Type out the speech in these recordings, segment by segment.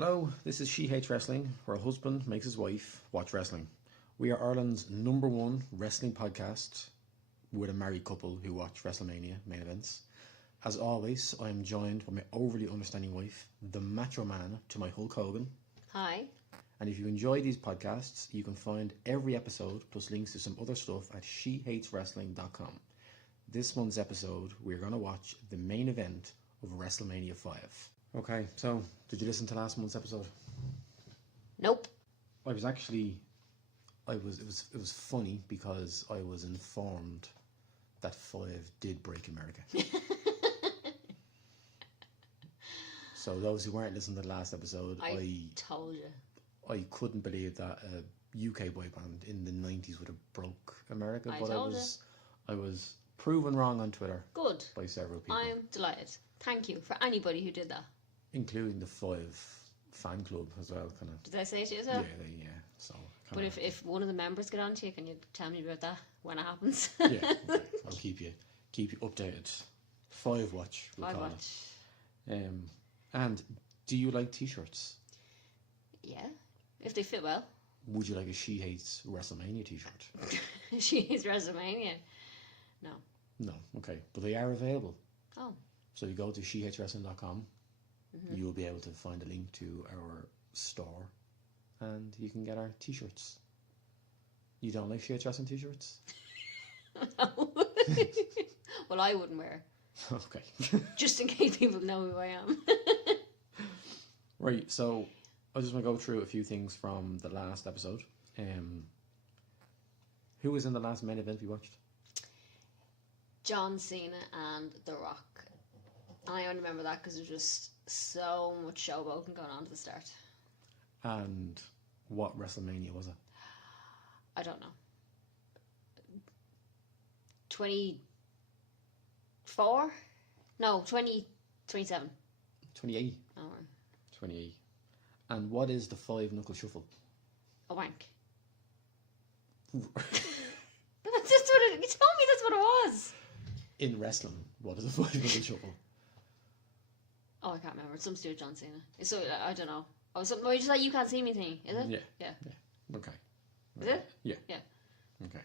Hello, this is She Hates Wrestling, where a husband makes his wife watch wrestling. We are Ireland's #1 wrestling podcast with a married couple who watch WrestleMania main events. As always, I am joined by my overly understanding wife, the macho man to my Hulk Hogan. Hi. And if you enjoy these podcasts, you can find every episode plus links to some other stuff at shehateswrestling.com. This month's episode, we're going to watch the main event of WrestleMania 5. Okay, so did you listen to last month's episode? Nope. It was funny because I was informed that 5 did break America. So those who weren't listening to the last episode, I told you. I couldn't believe that a UK boy band in the 90s would have broke America. I was proven wrong on Twitter. Good. By several people. I'm delighted. Thank you for anybody who did that. Including the 5 fan club as well, kind of. Did I say it to you? Yeah. So. But if one of the members get on to you, can you tell me about that when it happens? Yeah, okay. I'll keep you updated. 5 watch. We'll call it. And do you like t-shirts? Yeah, if they fit well. Would you like a She Hates WrestleMania t-shirt? She Hates WrestleMania? No. No, okay. But they are available. Oh. So you go to shehateswrestling.com. Mm-hmm. You'll be able to find a link to our store and you can get our t-shirts. You don't like She Hates Wrestling t-shirts? No. Well, I wouldn't wear. Okay. Just in case people know who I am. Right, so I just want to go through a few things from the last episode. Who was in the last main event we watched? John Cena and The Rock. And I only remember that because there was just so much showboating going on at the start. And what WrestleMania was it? I don't know. 24? No, 27. 28. Oh, 28. And what is the 5 knuckle shuffle? A wank. That's just what it... You told me that's what it was. In wrestling, what is a 5 knuckle shuffle? Oh, I can't remember. It's some stupid John Cena. So, I don't know. Oh, something where you just like, you can't see me thing, is it? Yeah. Okay. Is it? Yeah. Yeah. Okay.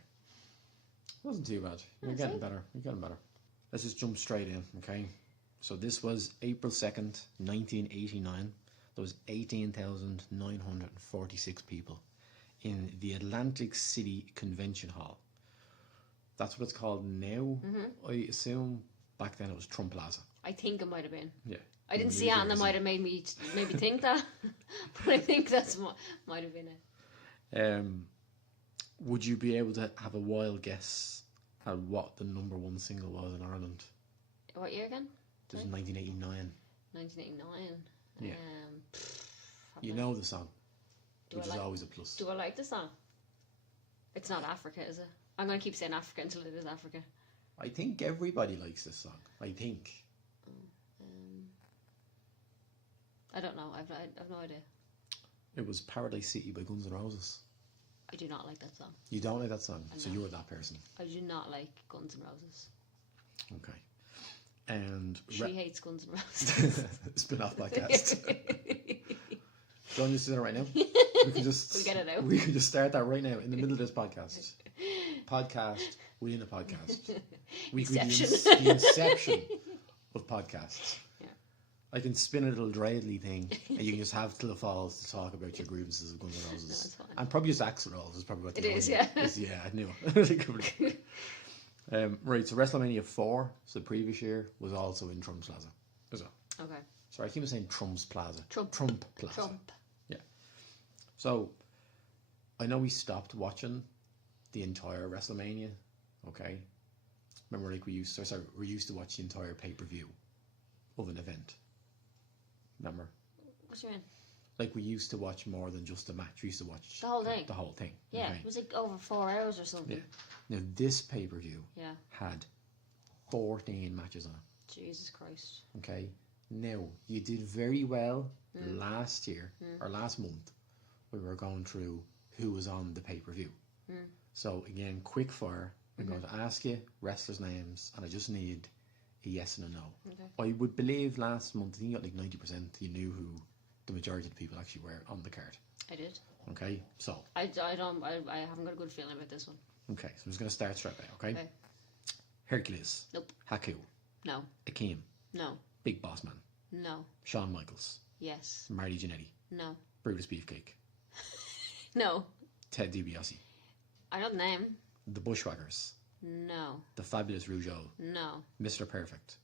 Wasn't too bad. You're getting better. Let's just jump straight in, okay? So this was April 2nd, 1989. There was 18,946 people in the Atlantic City Convention Hall. That's what it's called now. Mm-hmm. I assume back then it was Trump Plaza. I think it might have been. Yeah. I didn't see it and that might have made me maybe think that. But I think that's what might have been it. Would you be able to have a wild guess at what the #1 single was in Ireland? What year again? This is 1989. 1989. Yeah. You know the song, which is always a plus. Do I like the song? It's not Africa, is it? I'm going to keep saying Africa until it is Africa. I think everybody likes this song. I think. I don't know. I've no idea. It was Paradise City by Guns N' Roses. I do not like that song. You don't like that song? So you're that person. I do not like Guns N' Roses. Okay. And She hates Guns N' Roses. Spin-off podcast. Do you want to just do that right now? We can just we'll get it out. We can just start that right now in the middle of this podcast. Podcast within a podcast. We could use the inception of podcasts. Yeah. I can spin a little dreidly thing and you can just have till it falls to talk about your grievances of Guns N' Roses. No, it's fine. And probably just Axl Rose is probably what it is, yeah. Yeah, I knew it. Right, so WrestleMania 4, so the previous year, was also in Trump's Plaza as well. Okay. Sorry, I keep saying Trump's Plaza. Trump Plaza. Trump. Yeah. So, I know we stopped watching the entire WrestleMania, okay? Remember, like we used to watch the entire pay-per-view of an event. Remember? What do you mean? Like we used to watch more than just a match. We used to watch the whole thing. The whole thing. Yeah, okay? It was like over 4 hours or something. Yeah. Now this pay-per-view had 14 matches on it. Jesus Christ. Okay. Now you did very well last year or last month. We were going through who was on the pay-per-view. So again, quick fire. I'm going to ask you wrestlers' names, and I just need a yes and a no. Okay. I would believe last month, I think you got like 90%. You knew who the majority of the people actually were on the card. I did. Okay, so. I haven't got a good feeling about this one. Okay, so I'm just going to start straight away, okay? Okay. Hercules. Nope. Haku. No. Akeem. No. Big Boss Man. No. Shawn Michaels. Yes. Marty Jannetty. No. Brutus Beefcake. No. Ted DiBiase. I know the name. The Bushwhackers. No. The Fabulous Rougeau. No. Mr. Perfect.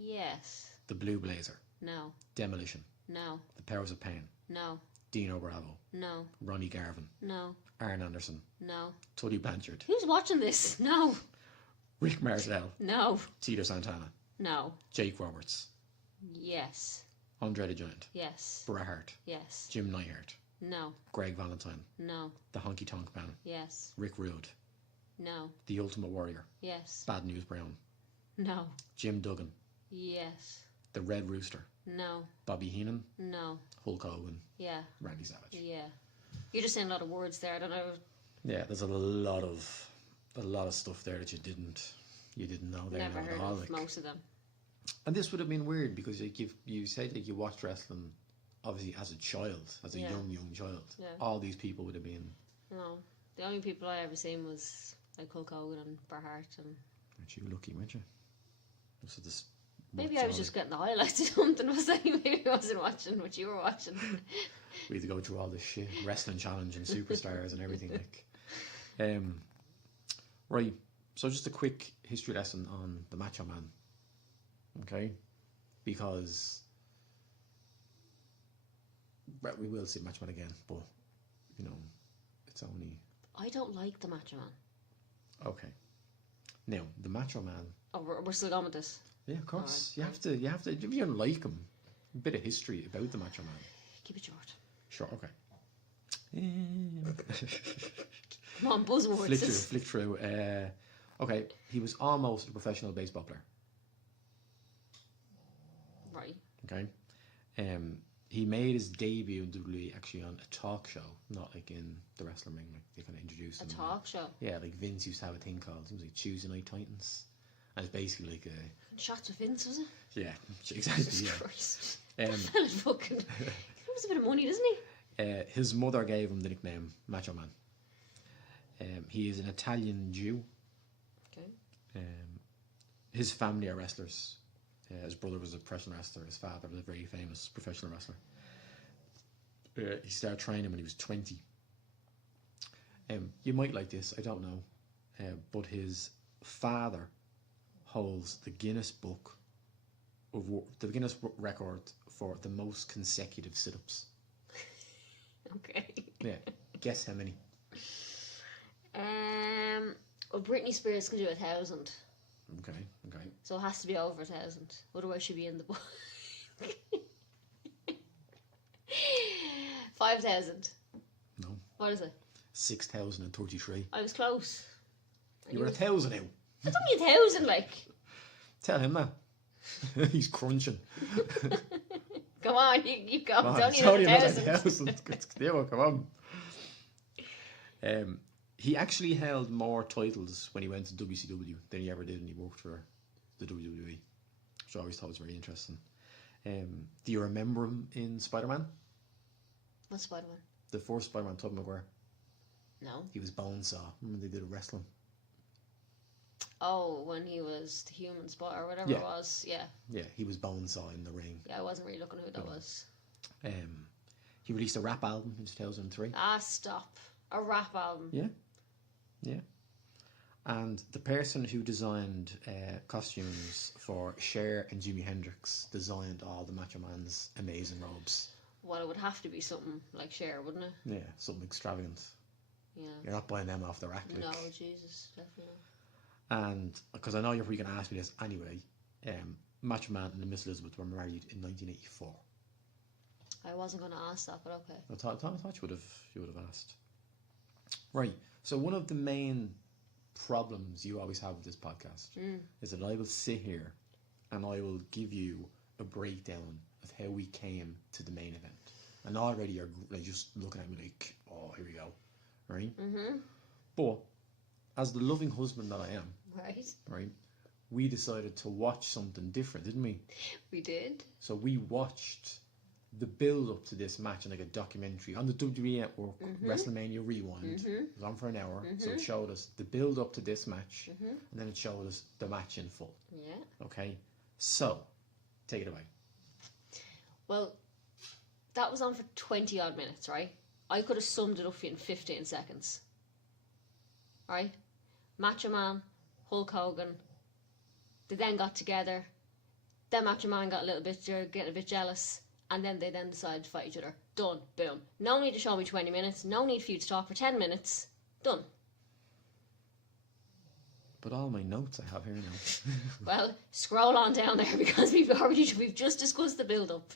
Yes. The Blue Blazer. No. Demolition. No. The Powers of Pain. No. Dino Bravo. No. Ronnie Garvin. No. Arn Anderson. No. Tully Blanchard. Who's watching this? No. Rick Martel. No. Tito Santana. No. Jake Roberts. Yes. Andre the Giant. Yes. Bret Hart. Yes. Jim Neidhart. No. Greg Valentine. No. The Honky Tonk Man. Yes. Rick Rude. No. The Ultimate Warrior. Yes. Bad News Brown. No. Jim Duggan. Yes. The Red Rooster. No. Bobby Heenan. No. Hulk Hogan. Yeah. Randy Savage. Yeah. You're just saying a lot of words there. I don't know. Yeah, there's a lot of stuff there that you didn't know there. Never now heard at all, of like. most of them. And this would have been weird because like you said like you watched wrestling obviously as a child, as a Yeah. young child. Yeah. All these people would have been. No. The only people I ever seen was like Hulk Hogan and Bret Hart and. Weren't you lucky, weren't you? So this. Maybe I was just getting the highlights or something. Was I? Maybe I wasn't watching what you were watching. We had to go through all this shit, wrestling challenge and superstars and everything like. Right. So just a quick history lesson on the Macho Man. Okay, because we will see Macho Man again, but you know, it's only. I don't like the Macho Man. Okay. Now the Macho Man. Oh, we're still going with this. Yeah, of course. Alright. You have to. If you don't like him, a bit of history about the Macho Man. Keep it short. Sure. Okay. Come on, buzzwords. Flick through. Okay, he was almost a professional baseball player. Right. Okay. He made his debut in WWE actually on a talk show, not like in the wrestling ring. Like they kind of introduced him. A talk show. Yeah, like Vince used to have a thing called it was like Tuesday Night Titans, and it's basically like a Shots with Vince, was it? yeah, exactly. Jesus Yeah. Christ. Um, Fella's fucking. He loves a bit of money, doesn't he? His mother gave him the nickname Macho Man. He is an Italian Jew. Okay. His family are wrestlers. His brother was a professional wrestler. His father was a very famous professional wrestler. He started training when he was 20. You might like this, I don't know. But his father holds the Guinness Book of the Guinness record for the most consecutive sit-ups. Okay. Yeah. Guess how many? Well, Britney Spears can do 1,000. Okay. So it has to be over 1,000. Otherwise she'd be in the book. 5,000. No. What is it? 6,033. I was close. You were 1,000 now. That's only 1,000, like. Tell him that. He's crunching. Come on, you go. Come on, It's only another 1,000. 1,000. Come on. He actually held more titles when he went to WCW than he ever did when he worked for the WWE, which I always thought was very interesting. Do you remember him in Spider-Man? What's Spider-Man? The first Spider-Man, Tobey Maguire. No. He was Bonesaw. Remember they did a wrestling? Oh, when he was the human spot or whatever Yeah. it was. Yeah. Yeah, he was Bonesaw in the ring. Yeah, I wasn't really looking who that was. He released a rap album in 2003. Ah, stop. A rap album. Yeah. And the person who designed costumes for Cher and Jimi Hendrix designed all the Macho Man's amazing robes. Well, it would have to be something like Cher, wouldn't it? Yeah, something extravagant. Yeah. You're not buying them off the rack. Like. No, Jesus, definitely. And because I know you're probably going to ask me this anyway, Macho Man and Miss Elizabeth were married in 1984. I wasn't going to ask that, but okay. I thought you would have asked. Right. So one of the main problems you always have with this podcast is that I will sit here and I will give you a breakdown of how we came to the main event. And already you're like, just looking at me like, oh, here we go. Right? Mm-hmm. But as the loving husband that I am, right, we decided to watch something different, didn't we? We did. So we watched the build up to this match in like a documentary on the WWE Network, WrestleMania Rewind. It was on for an hour, so it showed us the build up to this match, and then it showed us the match in full. Yeah. Okay, so take it away. Well, that was on for 20 odd minutes, right? I could have summed it up in 15 seconds. Right? Macho Man, Hulk Hogan. They then got together. Then Macho Man got getting a bit jealous. And then they decided to fight each other. Done. Boom. No need to show me 20 minutes. No need for you to talk for 10 minutes. Done. But all my notes I have here now. Well, scroll on down there because we've just discussed the build-up.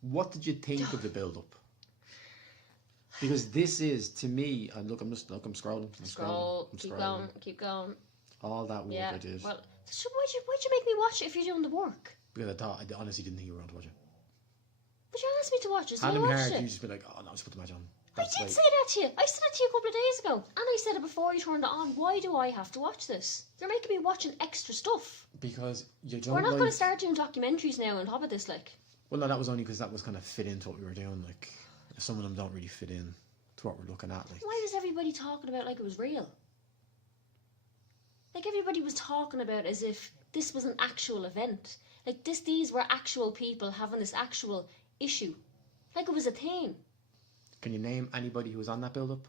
What did you think of the build-up? Because this is, to me, and look, I'm scrolling. Keep going. All that work I did. Well, why'd you make me watch it if you're doing the work? Because I honestly didn't think you were going to watch it. But you asked me to watch it, so Hand I in watched heart, it. you just be like, oh no, just put the match on. I did say that to you. I said that to you a couple of days ago. And I said it before you turned it on. Why do I have to watch this? You're making me watching extra stuff. Because you don't We're not going to start doing documentaries now on top of this, like. Well, no, that was only because that was kind of fit into what we were doing. Like, some of them don't really fit in to what we're looking at. Like, why was everybody talking about like it was real? Like, everybody was talking about as if this was an actual event. Like, these were actual people having this actual issue. Like it was a thing. Can you name anybody who was on that build-up?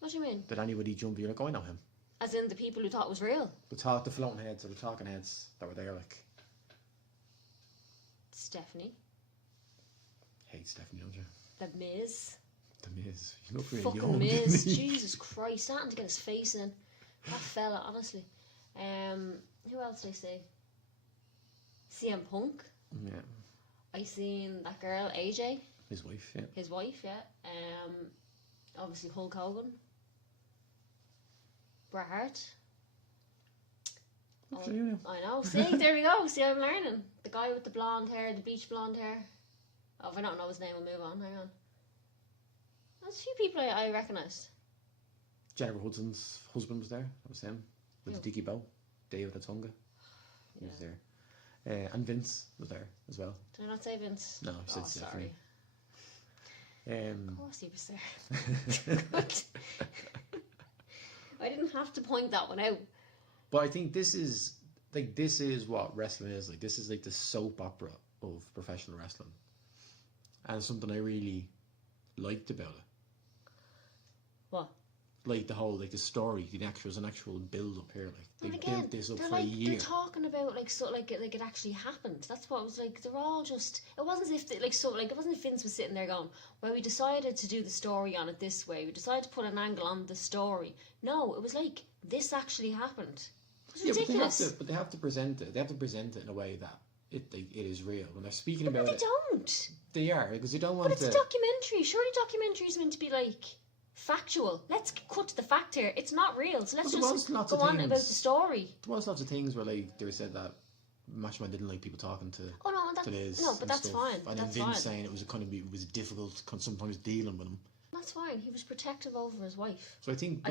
What do you mean? Did anybody jump? You're like, oh, I know him. As in the people who thought it was real? The floating heads or the talking heads that were there, like. Stephanie. Hate Stephanie, don't you? The Miz. The Miz. You look really Fucking young, Miz. didn't he? Jesus Christ. Starting to get his face in. That fella, honestly. Who else did I say? CM Punk. Yeah. I seen that girl, AJ. His wife, yeah. His wife, yeah. Obviously Hulk Hogan. Bret Hart. I know. See, there we go. See, I'm learning. The guy with the blonde hair, the beach blonde hair. Oh, if I don't know his name, we'll move on. Hang on. There's a few people I recognised. Jennifer Hudson's husband was there. That was him. With the dicky bow. David Atunga. He was there. And Vince was there as well. Did I not say Vince? No, I said Stephanie. Sorry. Of course he was there. I didn't have to point that one out. But I think this is what wrestling is like. This is like the soap opera of professional wrestling, and it's something I really liked about it. What? Like the whole, like the story, there's an actual build up here. Like they built this up for like, a year. They're talking about like it actually happened. That's what it was like. They're all just. It wasn't as if it wasn't as if Vince was sitting there going, "Well, we decided to do the story on it this way. We decided to put an angle on the story." No, it was like this actually happened. It was ridiculous. But they have to present it. They have to present it in a way that it is real when they're speaking about it. They don't. They are, because they don't want. But it's a documentary. Surely documentaries meant to be like factual. Let's cut to the fact here. It's not real, so let's just go on about the story. There was lots of things where like they said that Macho Man didn't like people talking to. Oh no, but that's fine. And then Vince saying it was difficult sometimes dealing with him. That's fine. He was protective over his wife. So I think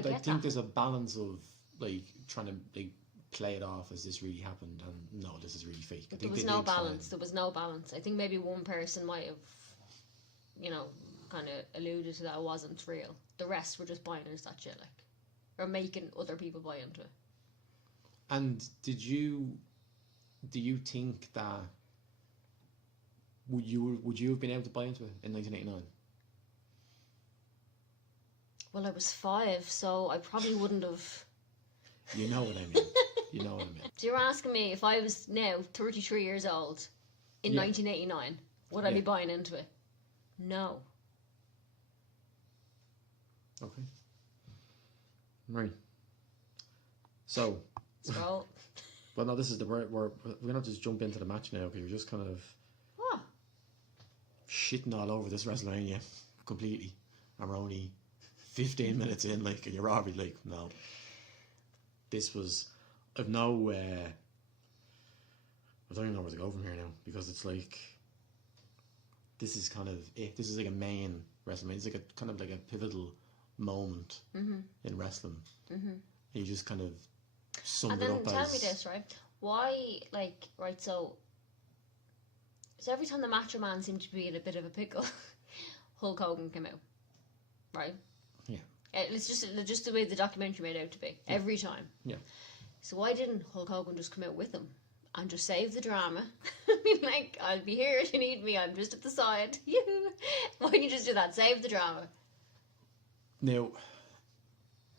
there's a balance of like trying to like play it off as this really happened, and no, this is really fake. There was no balance. There was no balance. I think maybe one person might have, kind of alluded to that it wasn't real. The rest were just buying into that shit, like, or making other people buy into it. And do you think that would you have been able to buy into it in 1989? Well, I was 5, so I probably wouldn't have. You know what I mean. You know what I mean. So you're asking me if I was now 33 years old in 1989, would I be buying into it? No. Okay. Right. So. Scroll. Well, no, this is we're gonna just jump into the match now because you're just kind of. What? Shitting all over this WrestleMania completely, and we're only 15 minutes in, like, and you're already like, no. This was. I've no. I don't even know where to go from here now because it's like. This is kind of it. This is like a main WrestleMania. It's like a kind of like a pivotal moment in wrestling. Mm-hmm. And you just kind of summed it up as. And then tell me this, right? Why, like, right? So So every time the Macho Man seemed to be in a bit of a pickle, Hulk Hogan came out, right? Yeah. It's just the way the documentary made out to be every time. Yeah. So why didn't Hulk Hogan just come out with them and just save the drama? Like, I'll be here if you need me. I'm just at the side. Why don't you just do that? Save the drama. Now,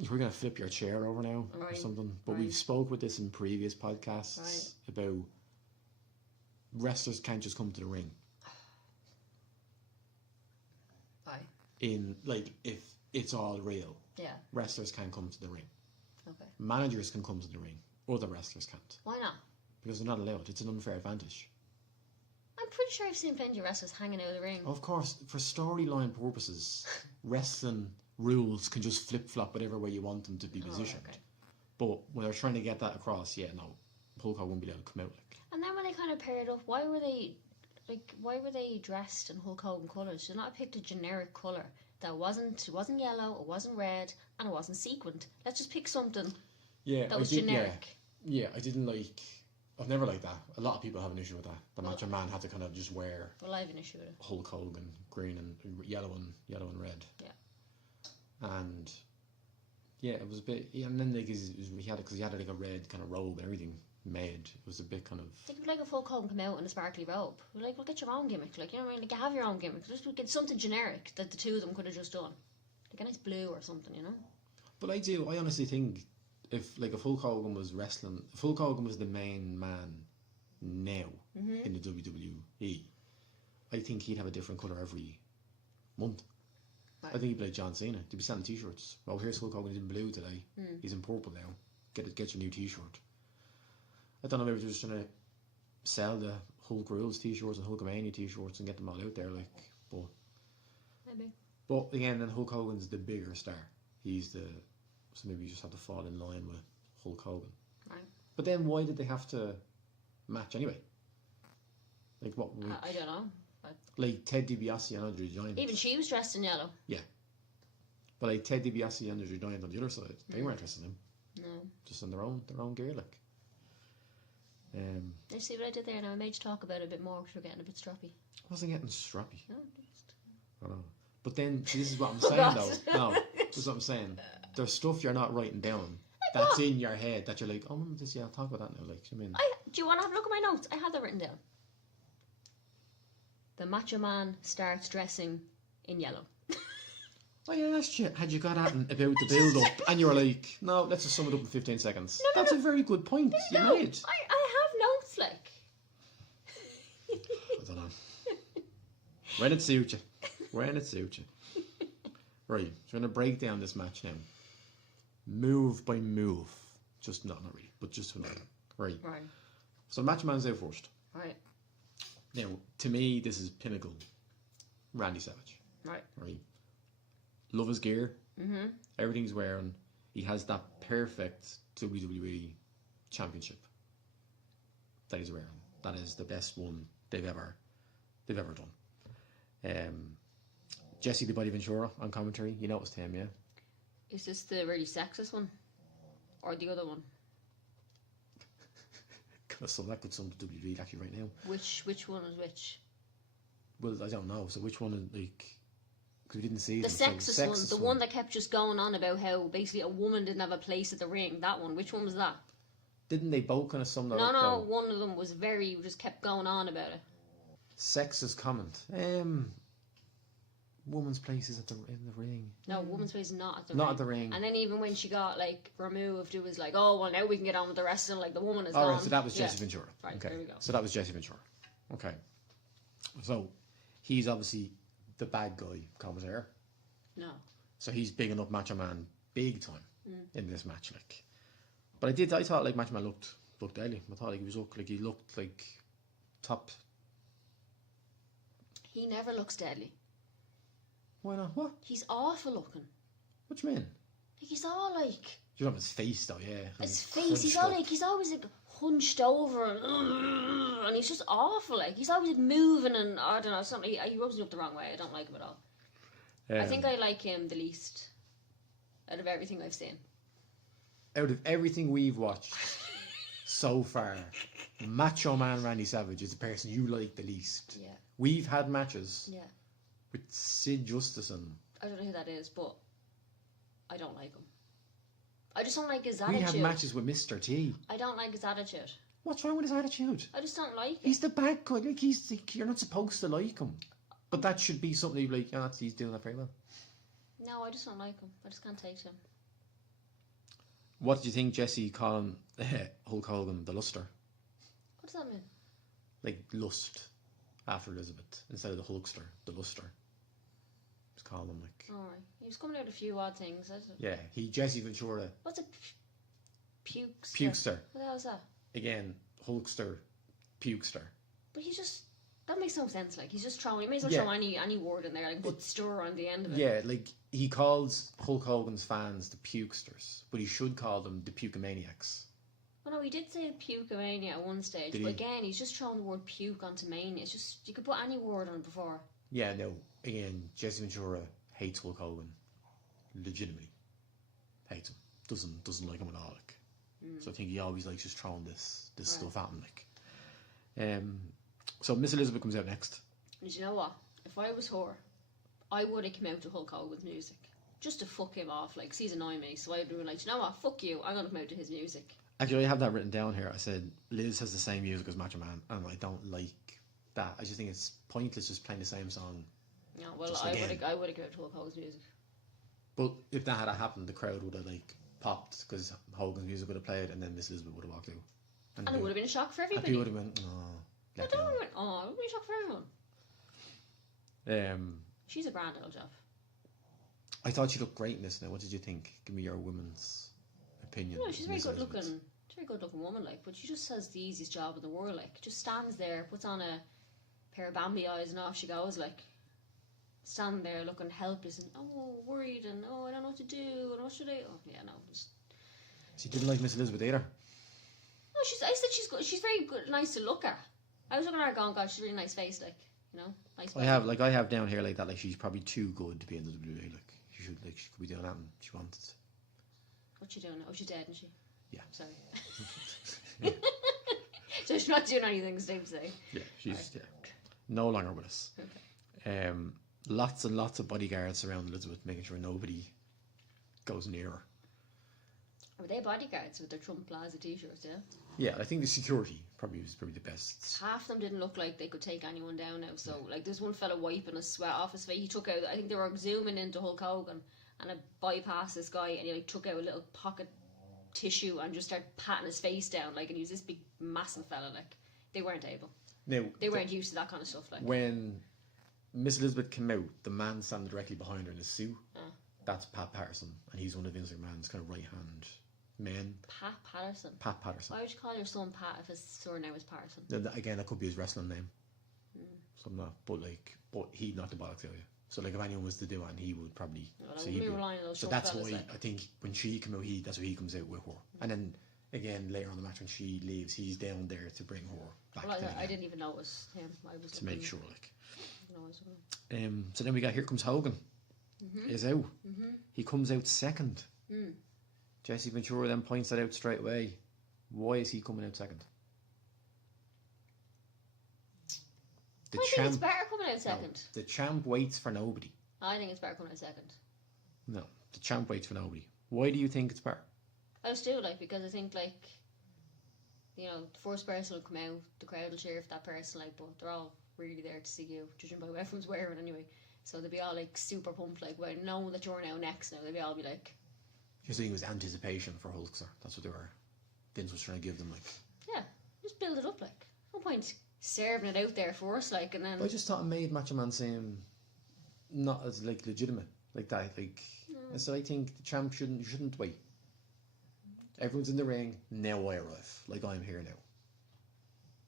we're going to flip your chair over now or Right. something, but Right. we've spoke with this in previous podcasts about wrestlers can't just come to the ring. Why? In, like, if it's all real, Yeah. wrestlers can't come to the ring. Okay. Managers can come to the ring. Other wrestlers can't. Why not? Because they're not allowed. It's an unfair advantage. I'm pretty sure I've seen plenty of wrestlers hanging out of the ring. Of course, for storyline purposes, wrestling rules can just flip-flop whatever way you want them to be positioned. Okay. But when they're trying to get that across, yeah, no, Hulk Hogan won't be able to come out like. And then when they kind of paired up, why were they dressed in Hulk Hogan colours? Should not have picked a generic colour that it wasn't yellow, it wasn't red, and it wasn't sequined. Let's just pick something Yeah, that was generic. Yeah, I didn't like. I've never liked that. A lot of people have an issue with that. The Macho Man had to kind of just wear Well, I have an issue with it. Hulk Hogan green and yellow and red. Yeah. And yeah, it was a bit. Yeah, and then like he had like a red kind of robe and everything made. It was a bit kind of. Think of like if Hulk Hogan come out in a sparkly robe. We're like, well, get your own gimmick. Like, you know what I mean? Like, you have your own gimmick. Just get something generic that the two of them could have just done. Like a nice blue or something, you know? But I honestly think if Hulk Hogan was wrestling, if Hulk Hogan was the main man now in the WWE, I think he'd have a different colour every month. Right. I think he'd be like John Cena. They'd be selling t-shirts. Well, here's Hulk Hogan, he's in blue today. He's in purple now. Get your new t-shirt. I don't know, maybe they're just trying to sell the Hulk Rules t-shirts and Hulkamania t-shirts and get them all out there, like. But Maybe. But again, then Hulk Hogan's the bigger star. So maybe you just have to fall in line with Hulk Hogan. Right. But then why did they have to match anyway? Like what? I don't know. Like Ted DiBiase and Andre the Giant. Even she was dressed in yellow. Yeah. But like Ted DiBiase and Andre the Giant on the other side, they weren't dressed in him. No. Just in their own gear, like. You see what I did there? Now I made you talk about it a bit more because we're getting a bit stroppy. I wasn't getting stroppy. No, I know. But then, see, this is what I'm saying though. No, this is what I'm saying. There's stuff you're not writing down that's in your head that you're like, oh, remember this? Yeah, I'll talk about that now. Like, I mean, do you want to have a look at my notes? I have that written down. The Macho Man starts dressing in yellow. oh yeah, that's you. Had you got at about the build up, and you were like, no, let's just sum it up in 15 seconds. That's a very good point you made. I have notes, like. I don't know. When it suits you. When it suits you. Right, so we're going to break down this match now. Move by move. Just, not really, but just to know. Right. Right. So Macho Man's out first. Right. Now, to me, this is pinnacle Randy Savage. Right. Right. Love his gear. Mm-hmm. Everything's wearing. He has that perfect WWE championship that he's wearing. That is the best one they've ever done. Jesse the Body Ventura on commentary. You noticed him, yeah? Is this the really sexist one? Or the other one? So that could sum to WWE actually right now. Which one is which? Well, I don't know. So which one is like? Because we didn't see The them. sexist one, the one that kept just going on about how basically a woman didn't have a place at the ring. That one. Which one was that? Didn't they both kind of sum that up? No. One of them was just kept going on about it. Sexist comment. Woman's place is in the ring. No, woman's place is not at the ring. Not at the ring. And then even when she got like removed, it was like, oh well, now we can get on with the rest of them. Like the woman is gone. All right, so that was Jesse Ventura. Right, okay. there we go. So that was Jesse Ventura. Okay. So he's obviously the bad guy commentator. No. So he's bigging up Macho Man big time in this match, like. But I thought like Macho Man looked deadly. I thought like he looked like top. He never looks deadly. Why not? What? He's awful looking. What do you mean? Like he's all like. You know his face though, yeah. His face. He's all like. He's always like hunched over and he's just awful. Like he's always like, moving and I don't know something. He rubs me up the wrong way. I don't like him at all. I think I like him the least out of everything I've seen. Out of everything we've watched, so far, Macho Man Randy Savage is the person you like the least. Yeah. We've had matches Yeah. with Sid Justice and... I don't know who that is, but I don't like him. I just don't like his We attitude. had matches with Mr. T. I don't like his attitude. What's wrong with his attitude? I just don't like it. He's the bad guy. Like, you're not supposed to like him. But that should be something you'd be like, yeah, he's doing that very well. No, I just don't like him. I just can't take him. What do you think Jesse calling Hulk Hogan the Luster? What does that mean? Like lust after Elizabeth instead of the Hulkster, the Luster. Just call him like... Alright. He was coming out a few odd things. Yeah, Jesse Ventura. What's a pukester? Pukester. What the hell is that? Again, Hulkster, Pukester. But he's just... That makes no sense. Like, he's just throwing... He may as well Yeah. throw any word in there. Like, put stir on the end of it. Yeah, like he calls Hulk Hogan's fans the Pukesters, but he should call them the Pukemaniacs. Well, no, he did say pukemania at one stage. Did but he? again, he's just throwing the word puke onto mania. It's just... You could put any word on it before. Yeah, no. Again, Jesse Ventura hates Hulk Hogan. Legitimately. Hates him. Doesn't like him at all. Like. So I think he always likes just throwing this Right. stuff at him. Like. So Miss Elizabeth comes out next. And you know what? If I was her, I would have come out to Hulk Hogan's music. Just to fuck him off. Like, he's annoying me. So I'd be like, you know what? Fuck you. I'm going to come out to his music. Actually, I have that written down here. I said Liz has the same music as Macho Man, and I don't like that. I just think it's pointless just playing the same song. No, well, Just I would again. have come out to Hulk Hogan's music. But if that had happened, the crowd would have like popped because Hogan's music would have played, and then Miss Elizabeth would have walked out. And it would have been a shock for And everybody. people would have went, oh, I let don't down. know. Oh, it would be a shock for everyone. She's a grand old job. I thought she looked great in this. Now, what did you think? Give me your women's opinion. No, she's a very Miss good Elizabeth. looking. She's a very good looking woman, like. But she just has the easiest job in the world, like. Just stands there, puts on a pair of Bambi eyes, and off she goes, like. Standing there looking helpless and worried and I don't know what to do and what should I? Oh yeah, no. Just... She didn't like Miss Elizabeth either. No, I said she's good. She's very good, nice to look at. I was looking at her going, God, she's a really nice face, like, you know, nice. I have down here like that. Like she's probably too good to be in the WWE. Like she could be doing that and she wanted. What's she doing? Oh, she's dead, isn't she? Yeah. Sorry. So she's not doing anything, safe to say. Yeah, she's no longer with us. Okay. Lots and lots of bodyguards around Elizabeth, making sure nobody goes near her. Were they bodyguards with their Trump Plaza t-shirts, yeah? Yeah, I think the security was probably the best. Half of them didn't look like they could take anyone down now. So, like, there's one fella wiping a sweat off his face. He took out, I think they were zooming into Hulk Hogan and it bypassed this guy and he, like, took out a little pocket tissue and just started patting his face down, like, and he was this big, massive fella, like, they weren't able. Now, They weren't used to that kind of stuff, like. when Miss Elizabeth came out, the man standing directly behind her in his suit, that's Pat Patterson, and he's one of Vince McMahon's kind of right-hand men. Pat Patterson? Pat Patterson. Why would you call your son Pat if his surname was Patterson? Again, that could be his wrestling name. Something like that. But he'd not the bollocks out of you. So, like, if anyone was to do it, and he would probably... Well, so I he'd wouldn't be be- relying on those so Trump that's fellas, why like. I think when she came out, that's why he comes out with her. And then, again, later on the match when she leaves, he's down there to bring her back Well, then I again, didn't even know it was him. I was to make sure, like... No, I was looking. So then we got Here Comes Hogan. Is out. He comes out second. Jesse Ventura then points that out straight away. Why is he coming out second? The I think it's better coming out second. No, the champ waits for nobody. I think it's better coming out second. No, the champ waits for nobody. Why do you think it's better? I just do, like, because I think, like, you know, the first person will come out, the crowd will cheer for that person, like, but they're all really there to see you, judging by what everyone's wearing anyway. So they'll be all, like, super pumped, like, well, knowing that you're now next now, they'll be all be like... You're saying it was anticipation for Hulkster. That's what they were. Vince was trying to give them, like... Yeah, just build it up, like. No point serving it out there first, like, and then... I just thought it made Macho Man seem not as, like, legitimate. Like that, like... So I think the champ shouldn't wait. Everyone's in the ring, now I arrive. Like, I'm here now.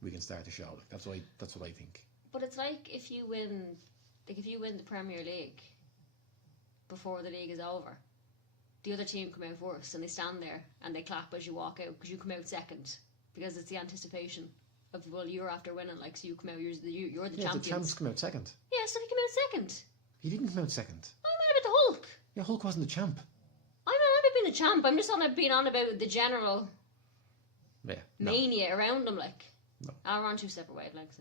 We can start the show. Like, that's what I think. But it's like if you win the Premier League before the league is over, the other team come out first and they stand there and they clap as you walk out because you come out second because it's the anticipation of, well, you're after winning, like, so you come out, you're the Yeah, champions. the champ's come out second. Yeah, so he came out second. He didn't come out second. I'm on about the Hulk. Yeah, Hulk wasn't the champ. I'm not on about being the champ. I'm just on about being on about the general. mania around him, like. No. We're on two separate wavelengths.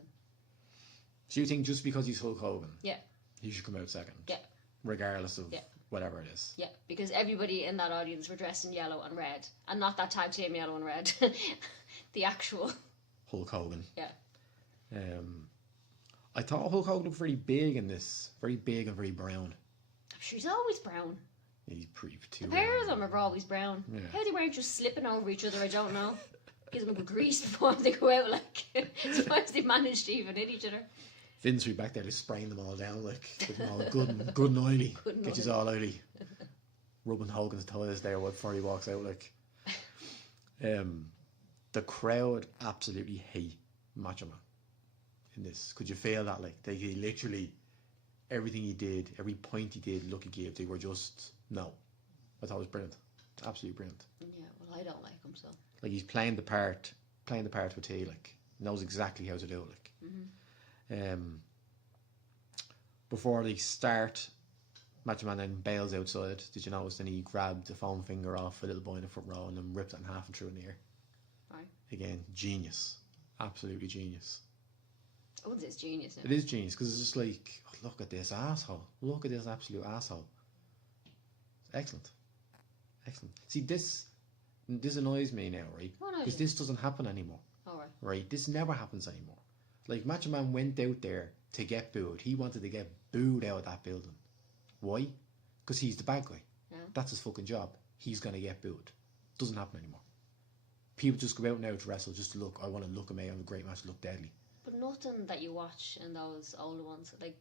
So you think just because he's Hulk Hogan, Yeah. he should come out second? Yeah. Regardless of whatever it is. Yeah, because everybody in that audience were dressed in yellow and red, and not that tag team yellow and red, the actual Hulk Hogan. Yeah. I thought Hulk Hogan looked very big in this, very big and very brown. I'm sure he's always brown. He's pretty too. The pair of them are always brown. Yeah. How they weren't just slipping over each other, I don't know. Gives them a good grease before they go out. Like, sometimes they manage to even hit each other. Vince would be back there just spraying them all down, like, get them all good and oily. Get you all oily. Rubbing Hogan's toes there before he walks out, like. The crowd absolutely hate Macho Man in this. Could you feel that? Like, they literally, everything he did, every point he did, look he gave, they were just, no. I thought it was brilliant. Absolutely brilliant. Yeah, well, I don't like him, so. Like, he's playing the part with T, like, knows exactly how to do it, like. Before they start, Macho Man then bails outside. Did you notice? Then he grabbed the foam finger off a little boy in the front row and then ripped it in half and threw it in the air. Right. Again, genius. Absolutely genius. I wouldn't say it's genius now. It is genius because it's just like, oh, look at this asshole. Look at this absolute asshole. Excellent. Excellent. See, this annoys me now, right? Because this doesn't happen anymore. All right. Right? This never happens anymore. Like, Macho Man went out there to get booed. He wanted to get booed out of that building. Why? Because he's the bad guy. Yeah. That's his fucking job. He's going to get booed. Doesn't happen anymore. People just go out now to wrestle just to look. I want to look at me. I have a great match. Look deadly. But nothing that you watch in those older ones, like,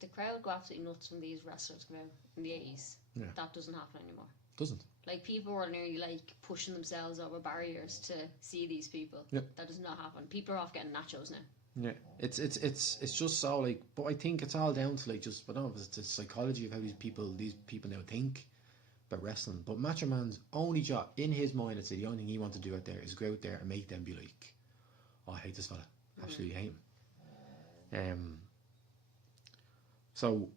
the crowd go absolutely nuts when these wrestlers come out in the 80s. Yeah. That doesn't happen anymore. Doesn't. Like, people were nearly like pushing themselves over barriers to see these people. Yep. That does not happen. People are off getting nachos now. Yeah, it's just so, like, but I think it's all down to, like, just, I don't know if it's the psychology of how these people now think about wrestling. But Macho Man's only job in his mind, it's the only thing he wants to do out there is go out there and make them be like, oh, I hate this fella, absolutely hate him. So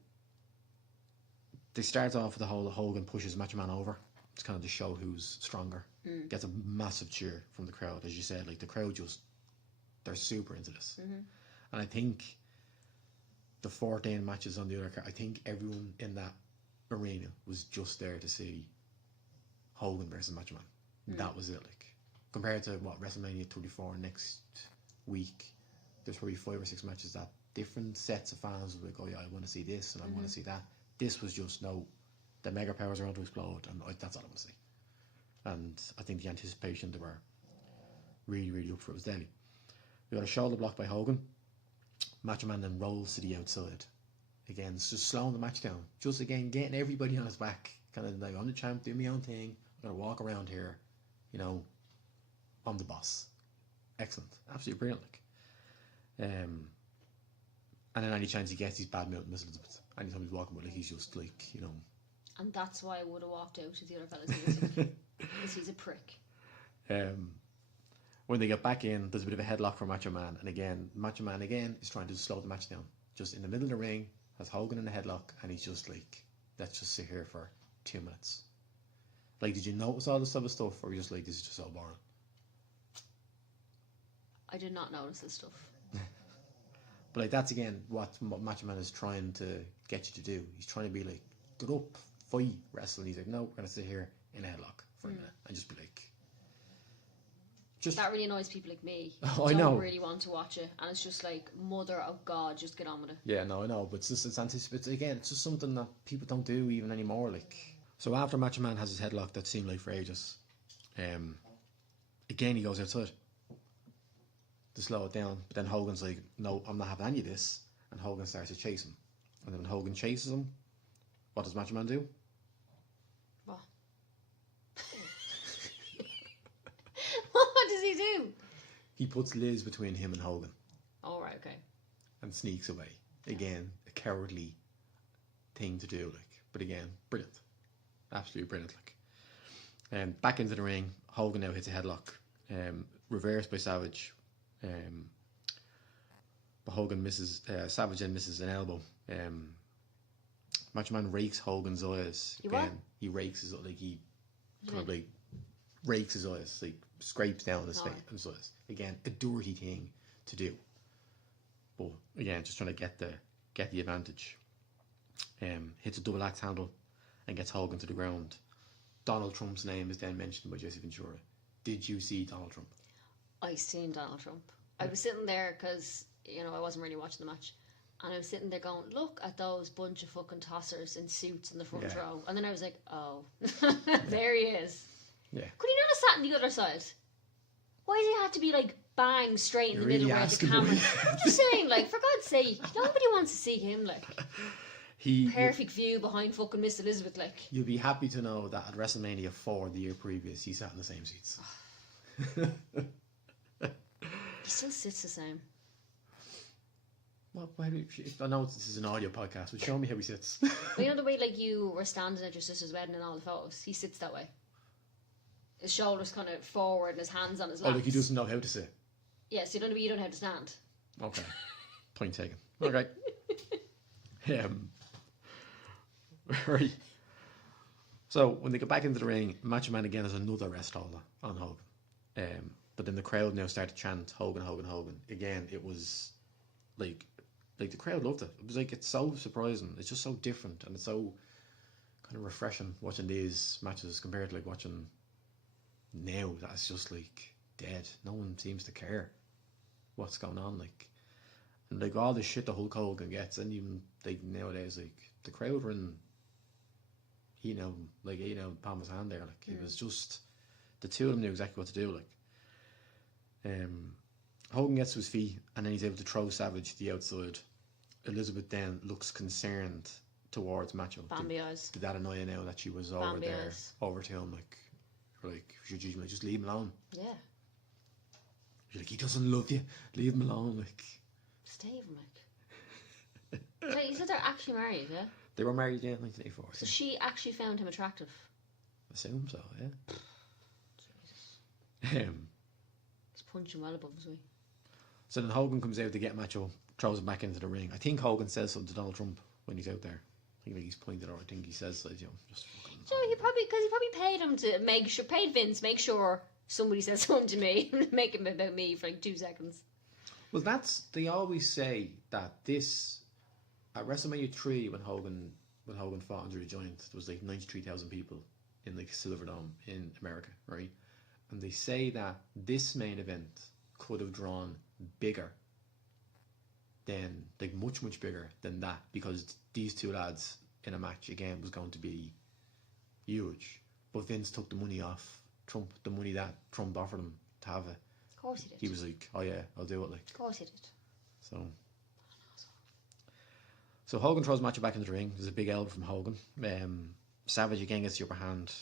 they start off with the whole Hogan pushes Macho Man over. It's kind of to show who's stronger. Gets a massive cheer from the crowd, as you said. Like, the crowd just, they're super into this. And I think the 14 matches on the other card, I think everyone in that arena was just there to see Hogan versus Macho Man. That was it. Like, compared to what, WrestleMania 34 next week, there's probably 5 or 6 matches that different sets of fans were like, oh yeah, I want to see this and I want to see that. This was just, no, the mega powers are going to explode and that's all I want to see. And I think the anticipation, they were really, really up for it, was deadly. We got a shoulder block by Hogan. Macho Man then rolls to the outside. Again, it's just slowing the match down. Just, again, getting everybody on his back. Kind of like, I'm the champ, do my own thing. I'm going to walk around here. You know, I'm the boss. Excellent. Absolutely brilliant. Like. And then any chance he gets, he's bad mouth missiles. Anytime he's walking, but like, he's just like, you know. And that's why I would have walked out to the other fella's music. Because he's a prick. When they get back in, there's a bit of a headlock for Macho Man. And again, Macho Man again is trying to slow the match down. Just in the middle of the ring, has Hogan in the headlock, and he's just like, let's just sit here for 2 minutes. Like, did you notice all this other stuff, or were you just like, this is just so boring? I did not notice this stuff. But like, that's again what Macho Man is trying to get you to do. He's trying to be like, get up, fight, wrestle. And he's like, no, we're going to sit here in a headlock for a minute and just be like, just that really annoys people like me. I know. Don't really want to watch it, and it's just like, mother of God, just get on with it. Yeah, no, I know, but it's again, it's just something that people don't do even anymore. Like, so after Macho Man has his headlock that seemed like for ages, again he goes outside to slow it down. But then Hogan's like, no, I'm not having any of this, and Hogan starts to chase him. And then when Hogan chases him, what does Macho Man do? What? What does he do? He puts Liz between him and Hogan. Oh, right, okay. And sneaks away. Again, a cowardly thing to do, like. But again, brilliant. Absolutely brilliant, like. Back into the ring, Hogan now hits a headlock. Reversed by Savage. But Hogan misses, Savage then misses an elbow. Macho Man rakes Hogan's eyes. He rakes his, like, he kind of like rakes his eyes, like scrapes down his face Alright. and his eyes. Again, a dirty thing to do. But again, just trying to get the advantage. Hits a double axe handle and gets Hogan to the ground. Donald Trump's name is then mentioned by Jesse Ventura. Did you see Donald Trump? I seen Donald Trump. I was sitting there because, I wasn't really watching the match. And I was sitting there going, look at those bunch of fucking tossers in suits in the front row. And then I was like, oh, there he is. Yeah. Could he not have sat on the other side? Why does he have to be like bang straight in You're the middle really where the asking camera? for I'm just saying, like, for God's sake, nobody wants to see him, like. Perfect view behind fucking Miss Elizabeth, like. You'll be happy to know that at WrestleMania 4 the year previous, he sat in the same seats. He still sits the same. Well, I know this is an audio podcast, but show me how he sits. Well, you know the way like you were standing at your sister's wedding in all the photos? He sits that way. His shoulders kind of forward and his hands on his laps. Oh, like he doesn't know how to sit. Yes, you don't know how to stand. Okay. Point taken. Okay. Right. So when they get back into the ring, Macho Man again has another rest hold on Hogan. But then the crowd now start to chant Hogan, Hogan, Hogan. Again, it was like the crowd loved it. It was like, it's so surprising. It's just so different, and it's so kind of refreshing watching these matches compared to like watching now. That's just like dead. No one seems to care what's going on. Like, and like all the shit the Hulk Hogan gets, and even like nowadays, like the crowd were in, eating out palm of his hand there. Like it was just, the two of them knew exactly what to do. Like, Hogan gets to his feet and then he's able to throw Savage to the outside. Elizabeth then looks concerned towards Macho. Bambi eyes. Did that annoy you now that she was over Bambi there, eyes. over to him, like should you just leave him alone? Yeah. You're like, he doesn't love you. Leave him alone. Like, Stay him, like. So you said they're actually married, yeah? they were married in 1984. So she actually found him attractive. Assume so, yeah. Jesus. He's punching well above his weight. So then Hogan comes out to get Macho, throws him back into the ring. I think Hogan says something to Donald Trump when he's out there. I think like he's pointed out. I think he says, just fucking. So he probably paid him to paid Vince make sure somebody says something to me, make him about me for like 2 seconds. Well, they always say that this at WrestleMania 3 when Hogan fought Andre the Giant, there was like 93,000 people in like Silverdome in America, right? And they say that this main event could have drawn bigger than, like much bigger than that, because these two lads in a match again was going to be huge. But Vince took the money off Trump, the money that Trump offered him to have it. Of course he did. He was like, oh yeah, I'll do it. Like, of course he did. So Hogan throws Macho back into the ring. There's a big elbow from Hogan. Savage again gets the upper hand.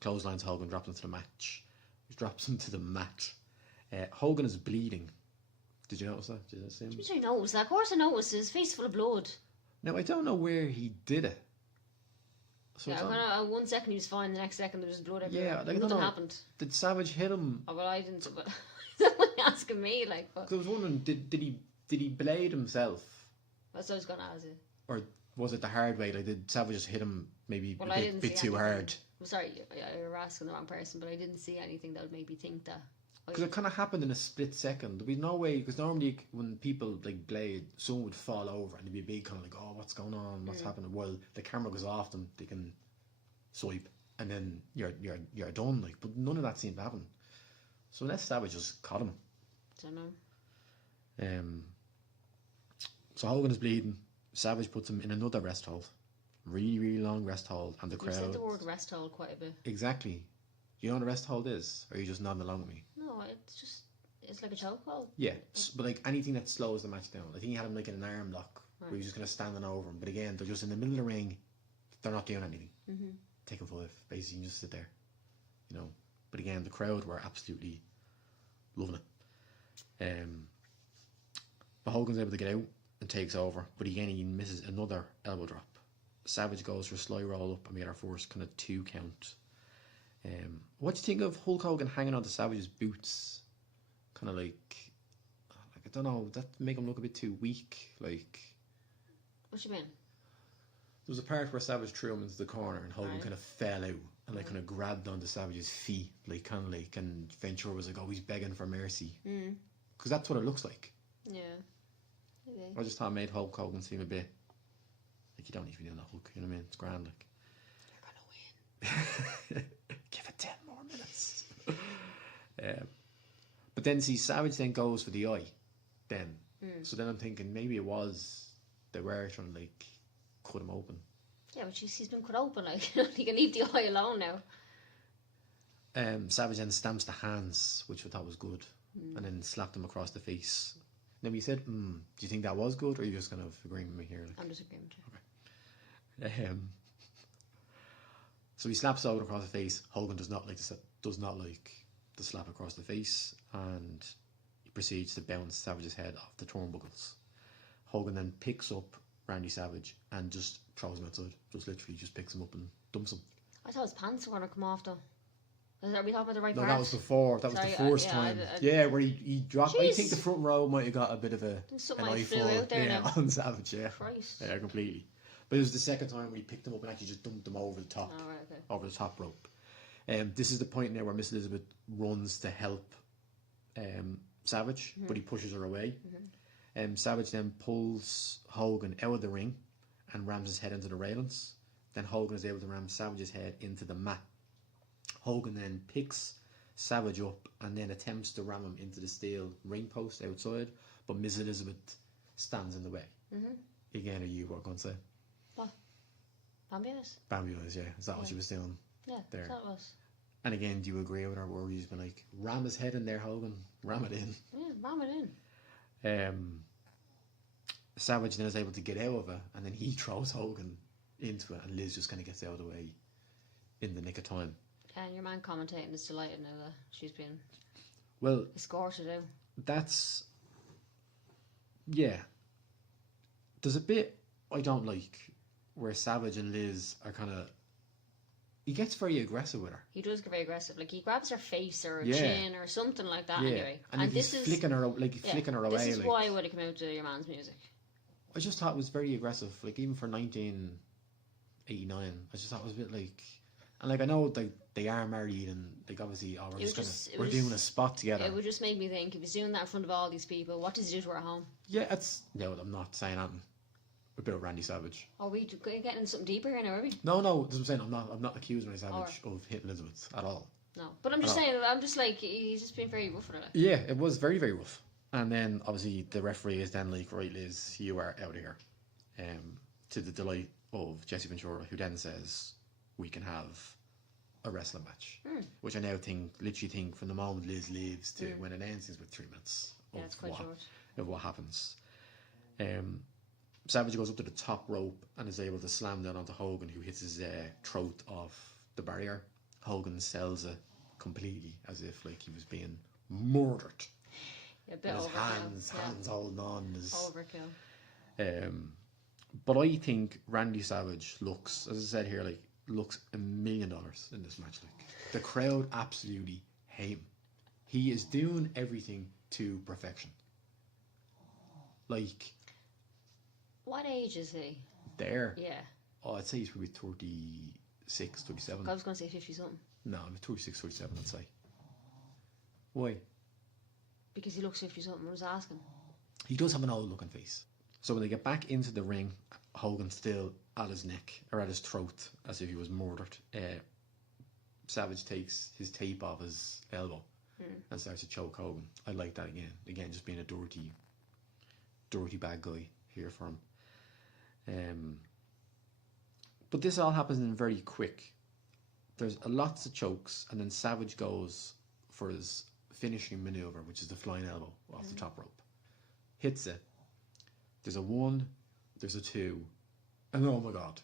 Clotheslines Hogan, drops him to the match. He drops him to the mat. Hogan is bleeding. Did you notice that? Did you see him? Did I notice that? Of course I noticed. His face full of blood. Now I don't know where he did it. So yeah, 1 second he was fine. The next second there was blood everywhere. Yeah, like, nothing happened. Did Savage hit him? Oh well, I didn't. But someone asking me like. But... I was wondering, did he blade himself? That's what I was going to ask you. Or was it the hard way? Like, did Savage just hit him maybe a bit too hard? I'm sorry, you were asking the wrong person, but I didn't see anything that would make me think that. Because it kind of happened in a split second. There'd be no way, because normally when people like blade, someone would fall over and there'd be a big kind of like, oh, what's going on? What's happening? Well, the camera goes off them, they can swipe, and then you're done. Like, but none of that seemed to happen. So unless Savage just caught him. Don't know. So Hogan is bleeding. Savage puts him in another rest hold, really long rest hold, and the crowd. You said the word rest hold quite a bit. Exactly. You know what a rest hold is, or are you just nodding along with me? No, it's like a chokehold. Yeah, but like anything that slows the match down. I think he had him like in an arm lock, where he was just kind of standing over him. But again, they're just in the middle of the ring. They're not doing anything. Mm-hmm. Taking 5, basically, you just sit there, you know. But again, the crowd were absolutely loving it. But Hogan's able to get out and takes over, but again he misses another elbow drop. Savage goes for a sly roll up and we get our first kind of 2 count. What do you think of Hulk Hogan hanging on to Savage's boots? Kind of like I don't know, that make him look a bit too weak. Like, what you mean? was a part where Savage threw him into the corner and Hogan Right. kind of fell out and like kind of grabbed onto Savage's feet, like kind of like, and Ventura was like, oh, he's begging for mercy. Because that's what it looks like. Yeah. Maybe. I just thought it made Hulk Hogan seem a bit like you don't need to be doing the Hulk, you know what I mean? It's grand, like. You're gonna win. Give it 10 more minutes. But then see, Savage then goes for the eye. Then, so then I'm thinking maybe it was they were trying to like cut him open. Yeah, but he's been cut open. Like he can leave the eye alone now. Savage then stamps the hands, which I thought was good, and then slapped him across the face. Now you said, "Do you think that was good, or are you just kind of agreeing with me here?" Like? I'm just agreeing with you. Okay. So he slaps Hogan across the face. Hogan does not like the slap across the face, and he proceeds to bounce Savage's head off the turnbuckles. Hogan then picks up Randy Savage and just throws him outside. Just literally just picks him up and dumps him. I thought his pants were gonna come off though. Are we talking about the right No, part? that was before. That Sorry, was the first time. Yeah, where he dropped. I Jeez. think the front row might have got a bit of an Something like eyeful flew out there now. on Savage. Yeah, Christ. yeah, completely. But it was the second time where he picked him up and actually just dumped him over the top, Oh, right, okay. over the top rope. This is the point now where Miss Elizabeth runs to help Savage, but he pushes her away. Savage then pulls Hogan out of the ring and rams his head into the railings. Then Hogan is able to ram Savage's head into the mat. Hogan then picks Savage up and then attempts to ram him into the steel ring post outside, but Miss Elizabeth stands in the way. Again, are you what going to say? What? Bambias? Bambias, yeah. Is that what she was doing? Yeah, there? that was. And again, do you agree with her where he's been like, ram his head in there, Hogan, ram it in? Yeah, ram it in. Savage then is able to get out of it, and then he throws Hogan into it, and Liz just kind of gets out of the way in the nick of time. And your man commentating is delighted now that she's been Well, escorted out. that's... Yeah. There's a bit I don't like where Savage and Liz are kind of... He gets very aggressive with her. He does get very aggressive. Like he grabs her face or her Yeah. chin or something like that. Yeah, Anyway, and like this he's is flicking her, like he's flicking her away. This is like, why I would have come out to your man's music. I just thought it was very aggressive, like even for 1989. I just thought it was a bit like, and like I know they are married and like obviously we're doing a spot together. It would just make me think if he's doing that in front of all these people, what does he do to her at home? Yeah, it's no, I'm not saying anything about Randy Savage. Are we getting into something deeper here now? Are we? No, that's what I'm saying. I'm not accusing Randy Savage of hitting Elizabeth at all. No, but I'm just saying. I'm just like he's just been very rough with it. Yeah, it was very, very rough. And then obviously the referee is then like, right, Liz, you are out of here. To the delight of Jesse Ventura, who then says we can have a wrestling match, which I now literally think from the moment Liz leaves to when it ends is with 3 minutes of what happens. Savage goes up to the top rope and is able to slam down onto Hogan, who hits his throat off the barrier. Hogan sells it completely as if like he was being murdered. Yeah, a bit And his overkill. hands holding on. Overkill. But I think Randy Savage looks, as I said here, like looks $1 million in this match. Like the crowd absolutely hate him. He is doing everything to perfection. Like What age is he? there. Yeah. Oh, I'd say he's probably 36, 37. I was going to say 50 something. No, I'm 36, 37, I'd say. Why? Because he looks 50 something. I was asking. He does have an old looking face. So when they get back into the ring, Hogan's still at his neck, or at his throat, as if he was murdered. Savage takes his tape off his elbow and starts to choke Hogan. I like that again. Again, just being a dirty bad guy here for him. But this all happens in very quick. There's lots of chokes, and then Savage goes for his finishing maneuver, which is the flying elbow off the top rope. Hits it. There's a 1, there's a 2, and oh my god,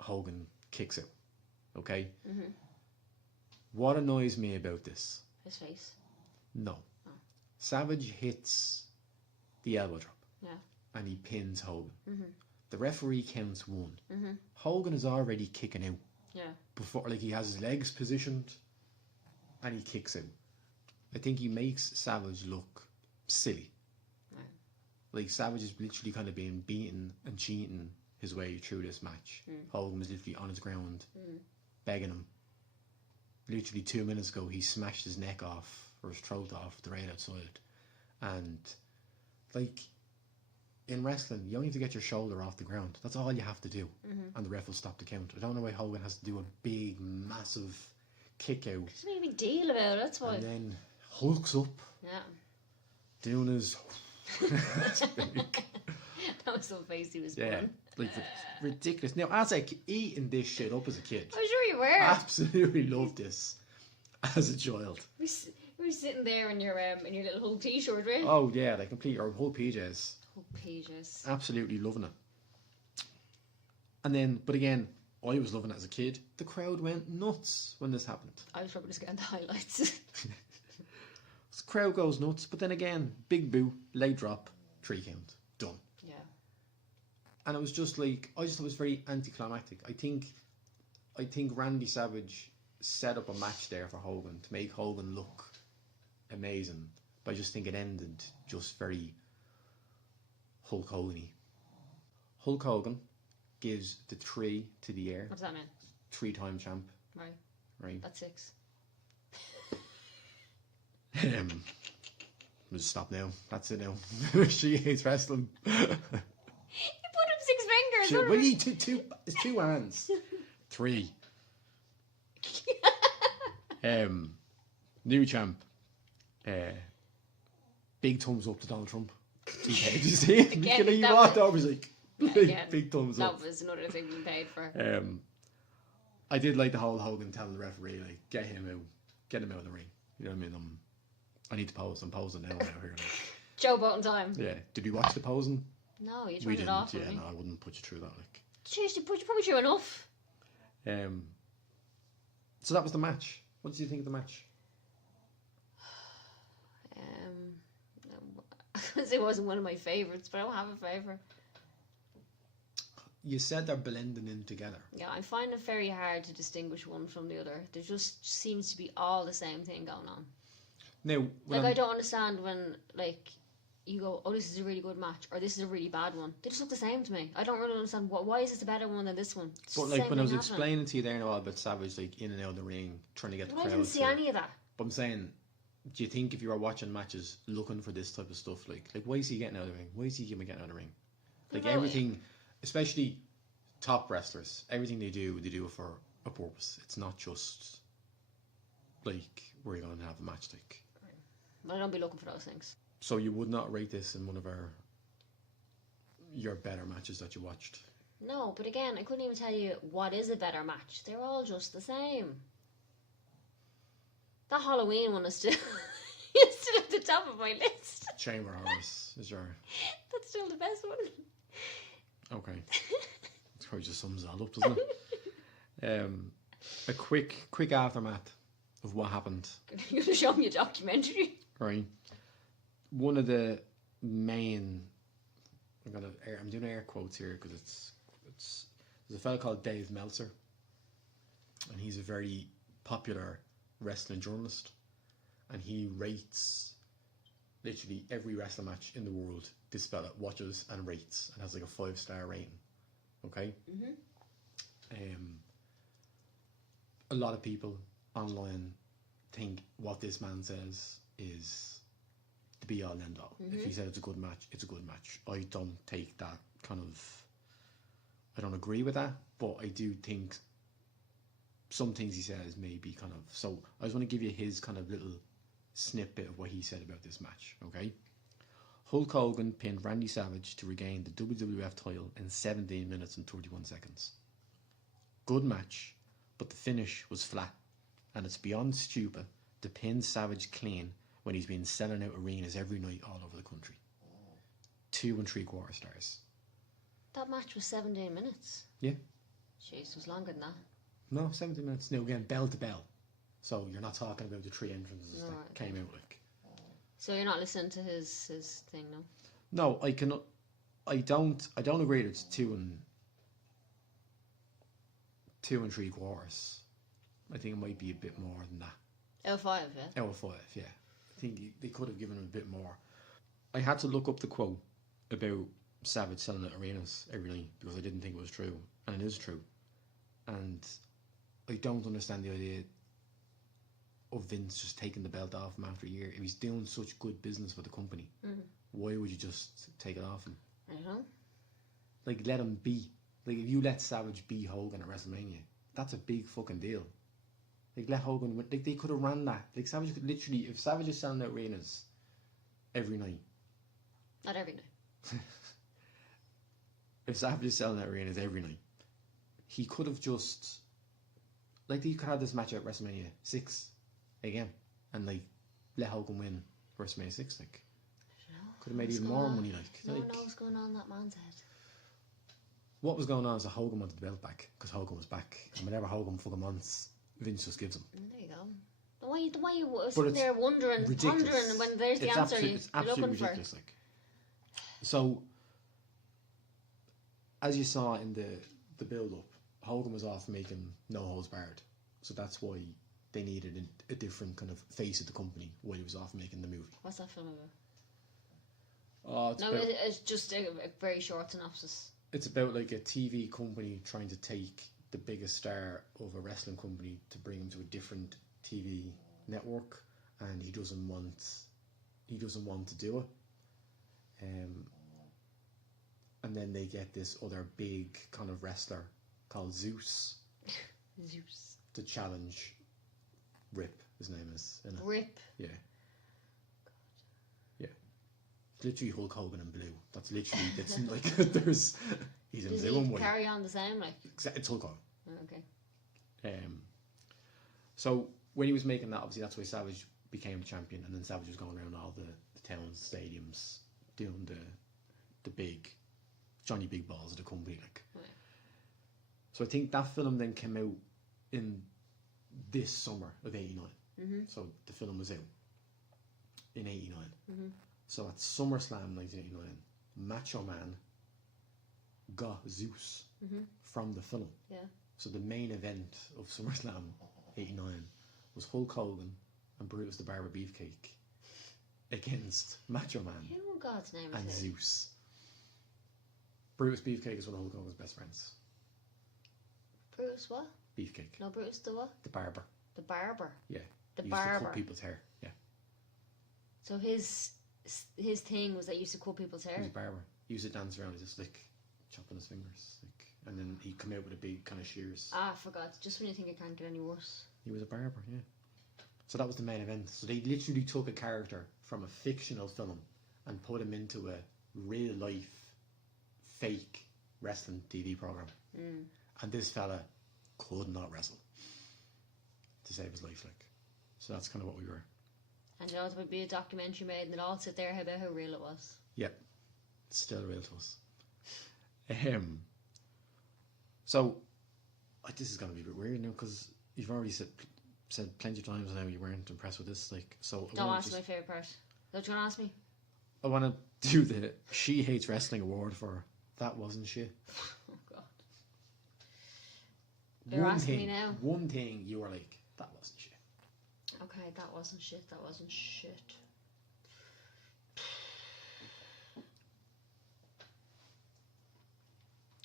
Hogan kicks out. Okay? What annoys me about this? His face. No. Savage hits the elbow drop. Yeah. And he pins Hogan. The referee counts 1. Hogan is already kicking out. Yeah. Before, like, he has his legs positioned and he kicks out. I think he makes Savage look silly. Like, Savage is literally kind of being beaten and cheating his way through this match. Hogan was literally on his ground, begging him. Literally 2 minutes ago, he smashed his neck off, or his throat off, the rail outside. And, like, in wrestling, you only have to get your shoulder off the ground. That's all you have to do. And the ref will stop the count. I don't know why Hogan has to do a big, massive kick out. Just make a big deal about it, that's why. And then hulks up, doing his... That was some face he was yeah, pulling. like, ridiculous. Now, as I eating this shit up as a kid, I'm sure you were. absolutely loved this as a child. You were sitting there in your little Hulk t-shirt, right? Oh yeah, like complete, or whole PJs. Hulk pages. Absolutely loving it. And then, but again, I was loving it as a kid. The crowd went nuts when this happened. I was probably just getting the highlights. The crowd goes nuts, but then again, big boo, leg drop, 3 count, done. Yeah. And it was just like, I just thought it was very anticlimactic. I think Randy Savage set up a match there for Hogan to make Hogan look amazing, but I just think it ended just very Hulk Hogan-y. Hulk Hogan gives the 3 to the air. What does that mean? 3-time champ. Right. That's 6. We'll just stop now. That's it now. She hates wrestling. You put up 6 fingers. She, well, you it's 2 hands. 3. New champ. Big thumbs up to Donald Trump. Did you see it? Again, He walked over, he's like, big thumbs up. That was another thing we paid for. I did like the whole Hogan telling the referee, like, get him out of the ring. You know what I mean? I need to pose. I'm posing now. Here. Joe Button time. Yeah. Did we watch the posing? No, you We turned it didn't. off. Yeah, no, I wouldn't put you through that. Like. Jeez, you probably through enough. So that was the match. What did you think of the match? It wasn't one of my favourites, but I don't have a favourite. You said they're blending in together. Yeah, I find it very hard to distinguish one from the other. There just seems to be all the same thing going on. Now, like, I don't understand when, like, you go, oh, this is a really good match, or this is a really bad one. They just look the same to me. I don't really understand why is this a better one than this one. It's but like when I was explaining to you there now about Savage, like in and out of the ring, trying to get the crowd. I didn't see any of that. But I'm saying, do you think if you were watching matches looking for this type of stuff, like why is he getting out of the ring? Why is he getting out of the ring? Like everything, especially top wrestlers, everything they do it for a purpose. It's not just like we're going to have a match. Like, but I don't be looking for those things. So you would not rate this in one of your better matches that you watched? No, but again, I couldn't even tell you what is a better match. They're all just the same. That Halloween one is still, is still at the top of my list. Chamber Horrors is your... That's still the best one. Okay. It probably just sums it all up, doesn't it? A quick aftermath of what happened. You're going to show me a documentary? Right. One of the main... I'm doing air quotes here because it's there's a fella called Dave Meltzer, and he's a very popular wrestling journalist, and he rates literally every wrestling match in the world. This fella watches and rates and has like a 5-star rating. Okay. A lot of people online think what this man says is the be all and end all. If he said it's a good match, it's a good match. I don't take that kind of... I don't agree with that, but I do think some things he says may be kind of... So I just want to give you his kind of little snippet of what he said about this match, okay? Hulk Hogan pinned Randy Savage to regain the WWF title in 17 minutes and 31 seconds. Good match, but the finish was flat, and it's beyond stupid to pin Savage clean when he's been selling out arenas every night all over the country. 2 3/4 stars. That match was 17 minutes. Yeah. Jeez, it was longer than that. No, 17 minutes. Now again, bell to bell. So you're not talking about the 3 entrances that came out like. So you're not listening to his thing, no? No, I don't agree that it's 2 3/4. I think it might be a bit more than that. L5, yeah? L5, yeah. I think they could have given him a bit more. I had to look up the quote about Savage selling out arenas every night because I didn't think it was true, and it is true. And I don't understand the idea of Vince just taking the belt off him after a year. If he's doing such good business for the company, why would you just take it off him? I don't know. Like, let him be. Like, if you let Savage be Hogan at WrestleMania, that's a big fucking deal. Like, let Hogan win. Like, they could have ran that. Like, Savage could literally, if Savage is selling out arenas every night. Not every night. If Savage is selling out arenas every night, he could have just, like, he could have this match at WrestleMania 6 again, and, like, let Hogan win WrestleMania 6, like. Could have made even more money, like. No one knows what's going on in that man's head. What was going on is that Hogan wanted the belt back, because Hogan was back, and whenever Hogan fucking wants, Vince just gives him. There you go. The way you sitting there wondering when there's the answer you're looking ridiculous, for. like. So, as you saw in the build-up, Hogan was off making No Holds Barred, so that's why they needed a different kind of face of the company while he was off making the movie. What's that film about? Oh, it's just a very short synopsis. It's about like a TV company trying to take the biggest star of a wrestling company to bring him to a different TV network, and he doesn't want to do it. And then they get this other big kind of wrestler called Zeus to challenge Rip. His name is Rip. Yeah. Literally Hulk Hogan in blue. That's literally, it's like, there's, he's in blue and white. Carry on the same, like? It's Hulk Hogan. Oh, okay. So when he was making that, obviously that's why Savage became the champion, and then Savage was going around all the towns, stadiums, doing the big, Johnny Big Balls of the company, like. Right. So I think that film then came out in this summer of '89. Mm-hmm. So the film was out in '89. Mm-hmm. So at SummerSlam 1989, Macho Man got Zeus from the film. Yeah. So the main event of SummerSlam 89 was Hulk Hogan and Brutus the Barber Beefcake against Macho Man Who in God's name and is it? Zeus. Brutus Beefcake is one of Hulk Hogan's best friends. Brutus what? Beefcake. No, Brutus the what? The barber. The barber. Yeah. The he barber. used to cut people's hair. Yeah. So his thing was that he used to cut people's hair. He was a barber. He used to dance around just like chopping his fingers, like, and then he'd come out with a big kind of shears. I forgot. Just when you think it can't get any worse. He was a barber, yeah. So that was the main event. So they literally took a character from a fictional film and put him into a real life, fake wrestling TV program. And this fella could not wrestle to save his life, like. So that's kind of what we were. And you know, there would be a documentary made and they'd all sit there about how real it was. Yep. It's still real to us. So, this is going to be a bit weird now because you've already said plenty of times now you weren't impressed with this. Like, so Don't ask my favourite part. Don't you want to ask me? I want to do the She Hates Wrestling award for That Wasn't Shit. Oh, God. You're asking me now. One thing you were like, that wasn't shit. Okay, that wasn't shit. That wasn't shit.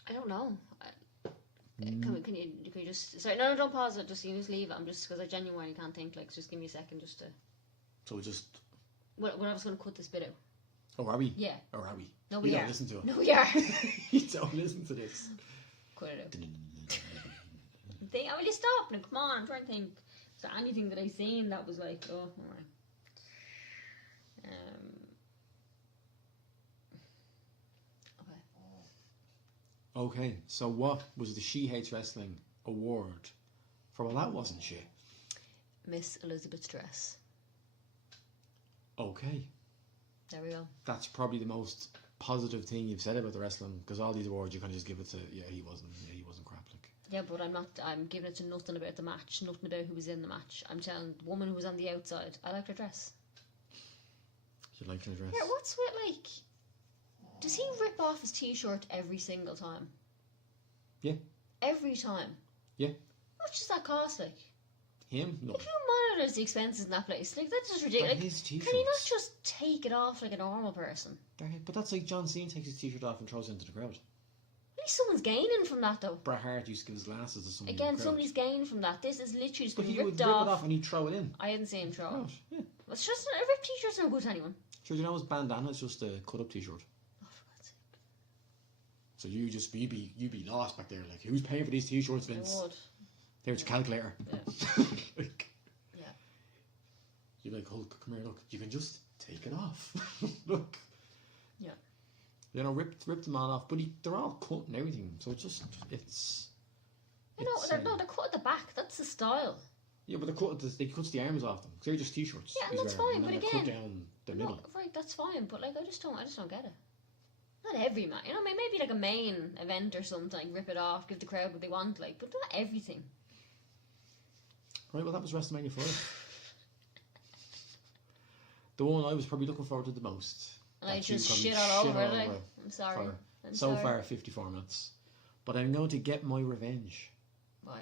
I don't know. Can you just... Sorry, no, don't pause it. Just leave it. I'm just... Because I genuinely can't think. Like, just give me a second just to... So just... Well, I was going to cut this bit out. Oh, are we? Yeah. Or are we? No, we You are. don't listen to it. No, we are. You don't listen to this. Cut it out. Will you stop now? Come on, I'm trying to think. Is there anything that I seen that was like, oh, alright. Okay. Okay, so what was the She Hates Wrestling award for? Well, that wasn't shit. Miss Elizabeth's dress. Okay. There we go. That's probably the most positive thing you've said about the wrestling, because all these awards you kind of just give it to, he wasn't crap, like. Yeah, but I'm giving it to nothing about the match, nothing about who was in the match. I'm telling the woman who was on the outside, I liked her dress. You liked her dress? Yeah, what's with, like... Does he rip off his t-shirt every single time? Yeah. Every time? Yeah. How much does that cost, like? Him? No. If you there's the expenses in that place. Like, that's just ridiculous. They're his Can t-shirts. you not just take it off like a normal person? But that's like John Cena takes his t-shirt off and throws it into the crowd. At least someone's gaining from that, though. Bret Hart used to give his glasses to someone. Again, in the crowd. somebody's gaining from that. This is literally just But been he would ripped rip off. it off and he'd throw it in. I didn't see him throw it. Right, yeah. It's just a ripped t-shirt's no good to anyone. Sure, you know his bandana is just a cut-up t-shirt. Oh, for God's sake. So you'd be lost back there. Like, who's paying for these t-shirts, Vince? I would. There's your calculator. Yeah. Like, Yeah. you're like, Hulk, come here, look. You can just take it off. Look. Yeah. You know, rip them all off. But they're all cut and everything. So it's... You know, they're cut at the back. That's the style. Yeah, but they cuts the arms off them. 'Cause they're just t-shirts. Yeah, and he's that's wearing, fine. and But then they're again, cut down the middle. right, that's fine. But like, I just don't get it. Not every match. You know, maybe like a main event or something. Like, rip it off, give the crowd what they want. Like, but not everything. Right, well, that was WrestleMania 5. The one I was probably looking forward to the most. And I That you just probably shit all over it. I'm sorry. for I'm so sorry. far 54 minutes. But I'm going to get my revenge. Why?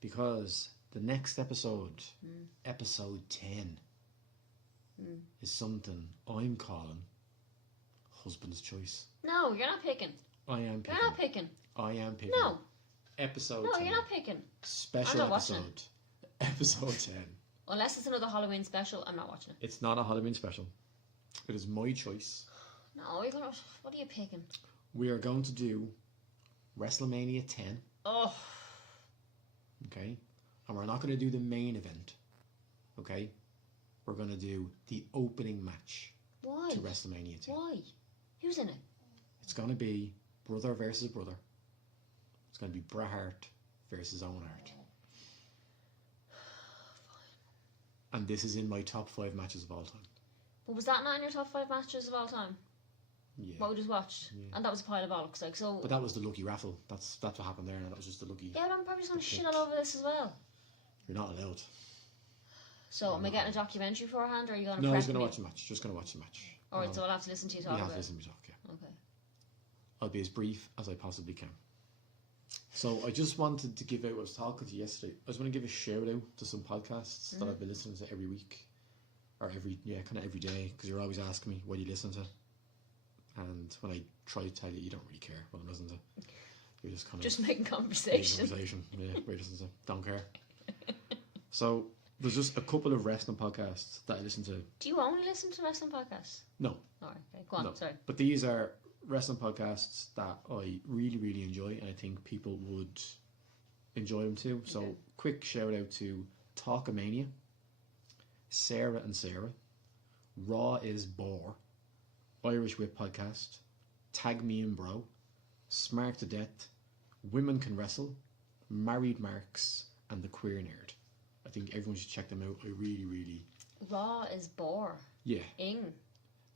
Because the next episode, episode 10, is something I'm calling Husband's Choice. No, you're not picking. I am picking. You're not picking. I am picking. No. Episode No, 10. you're not picking. Special I'm not watching episode. Episode 10. Unless it's another Halloween special, I'm not watching it. It's not a Halloween special. It is my choice. No, what are you picking? We are going to do WrestleMania 10. Oh. Okay? And we're not going to do the main event. Okay? We're going to do the opening match Why? to WrestleMania 10. Why? Who's in it? It's going to be brother versus brother. It's going to be Bret Hart versus Owen Hart. And this is in my top 5 matches of all time. But was that not in your top 5 matches of all time? Yeah. What we just watched? Yeah. And that was a pile of bollocks, like, so... But that was the lucky raffle. That's what happened there, and that was just the lucky... Yeah, but I'm probably just going to the shit pick. all over this as well. You're not allowed. So, am I getting a documentary beforehand, or are you going to No, prep he's going to me? watch the match. Just going to watch the match. Alright, so I'll have to listen to you You talk have about to it. listen to me talk, yeah. Okay. I'll be as brief as I possibly can. So I just wanted to give out, I was talking to you yesterday, I just want to give a shout out to some podcasts that I've been listening to every week. Or every day, because you're always asking me, what do you listen to? And when I try to tell you, you don't really care what I'm listening to. You're just kind of... Just making conversation. Yeah, we listen to. Don't care. So there's just a couple of wrestling podcasts that I listen to. Do you only listen to wrestling podcasts? No. Alright, okay. Go on, No. sorry. But these are wrestling podcasts that I really, really enjoy, and I think people would enjoy them too. So, Okay. quick shout out to Talkamania, Sarah and Sarah, Raw is Bore, Irish Whip Podcast, Tag Me and Bro, Smart to Death, Women Can Wrestle, Married Marks, and The Queer Nerd. I think everyone should check them out. I really, really... Raw is bore. Yeah. Ing.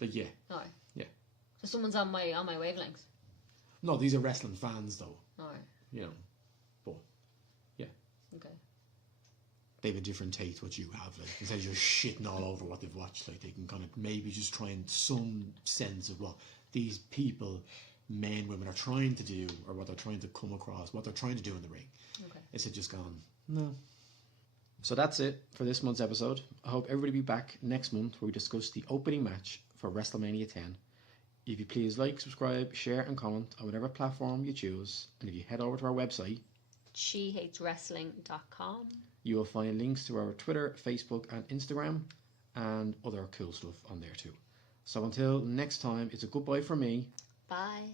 Yeah. Alright. Yeah. So someone's on my wavelength. No, these are wrestling fans though. Alright. You know. But, yeah. Okay. They have a different taste what you have. Like, instead of just shitting all over what they've watched, like, they can kind of maybe just try and some sense of what these people, men, women, are trying to do, or what they're trying to come across, what they're trying to do in the ring. Okay. Instead of just gone, no. So that's it for this month's episode. I hope everybody will be back next month where we discuss the opening match for WrestleMania 10. If you please like, subscribe, share and comment on whatever platform you choose. And if you head over to our website, SheHatesWrestling.com. you will find links to our Twitter, Facebook and Instagram and other cool stuff on there too. So until next time, it's a goodbye from me. Bye.